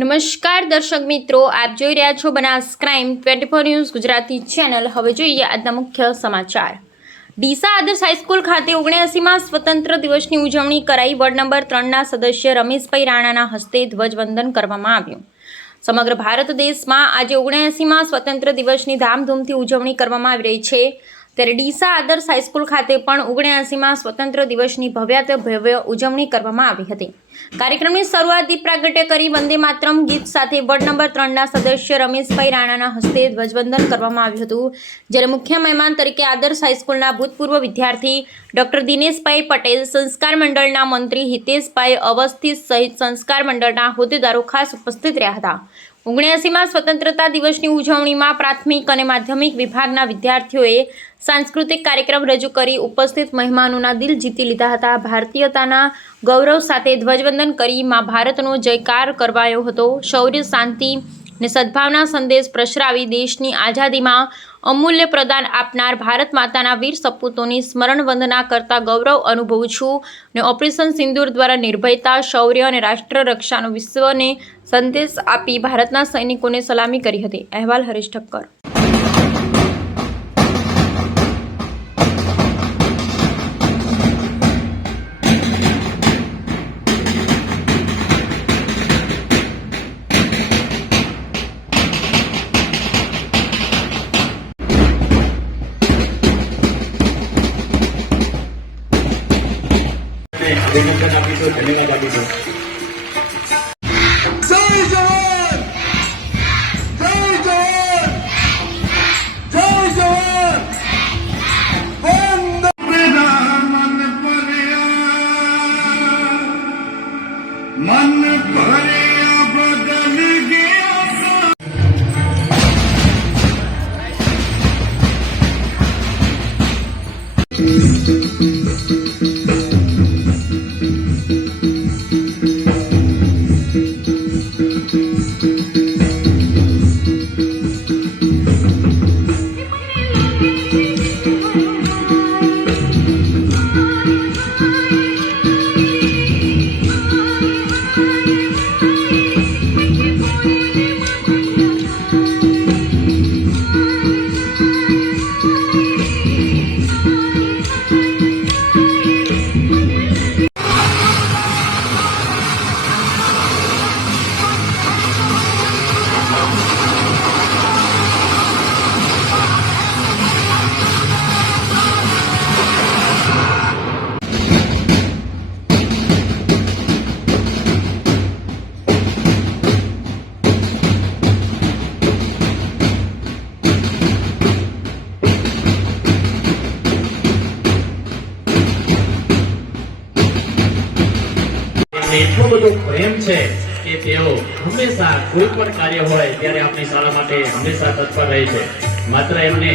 નમસ્કાર દર્શક મિત્રો, આપ જોઈ રહ્યા છો Banas crime 24 news Gujarati channel. હવે જોઈએ આજના મુખ્ય સમાચાર। ડીસા આદર્શ હાઈસ્કૂલ ખાતે 79માં સ્વતંત્ર દિવસની ઉજવણી કરાઈ। વોર્ડ નંબર 3ના સદસ્ય રમેશભાઈ રાણાના હસ્તે ધ્વજવંદન કરવામાં આવ્યું। સમગ્ર ભારત દેશમાં આજે 79માં સ્વતંત્ર દિવસની ધામધૂમથી ઉજવણી કરવામાં આવી રહી છે, ત્યારે ડીસા આદર્શ હાઈસ્કૂલ ખાતે પણ 79માં સ્વતંત્ર દિવસની ભવ્ય ઉજવણી કરવામાં આવી હતી। કાર્યક્રમની શરૂઆત દીપ પ્રાગટ્ય કરી વંદે માતરમ ગીત સાથે વોર્ડ નંબર 3ના સદસ્ય રમેશભાઈ રાણાના હસ્તે ધ્વજવંદન કરવામાં આવ્યું હતું, જ્યારે મુખ્ય મહેમાન તરીકે આદર્શ હાઈસ્કૂલના ભૂતપૂર્વ વિદ્યાર્થી ડોક્ટર દિનેશભાઈ પટેલ, સંસ્કાર મંડળના મંત્રી હિતેશભાઈ અવસ્થી સહિત સંસ્કાર મંડળના હોદ્દેદારો ખાસ ઉપસ્થિત રહ્યા હતા। 79માં સ્વતંત્રતા દિવસની ઉજવણીમાં પ્રાથમિક અને માધ્યમિક વિભાગના વિદ્યાર્થીઓએ સાંસ્કૃતિક કાર્યક્રમ રજૂ કરી ઉપસ્થિત મહેમાનોના દિલ જીતી લીધા હતા। ભારતીયતાના ગૌરવ સાથે ધ્વજવંદન કરી મા ભારતનો જયકાર કરવાયો હતો। શૌર્ય, શાંતિ અને સદભાવના સંદેશ પ્રસરાવી દેશની આઝાદીમાં અમૂલ્ય પ્રદાન આપનાર ભારત માતાના વીર સપૂતોની સ્મરણ વંદના કરતા ગૌરવ અનુભવું છું અને ઓપરેશન સિંદૂર દ્વારા નિર્ભયતા, શૌર્ય અને રાષ્ટ્ર રક્ષાનો વિશ્વને સંદેશ આપી ભારતના સૈનિકોને સલામી કરી હતી। અહેવાલ હરીશ ઠક્કર। એટલો બધો પ્રેમ છે કે તેઓ હંમેશા કોઈ પણ કાર્ય હોય ત્યારે આપણી શાળા માટે હંમેશા તત્પર રહે છે। માત્ર એમને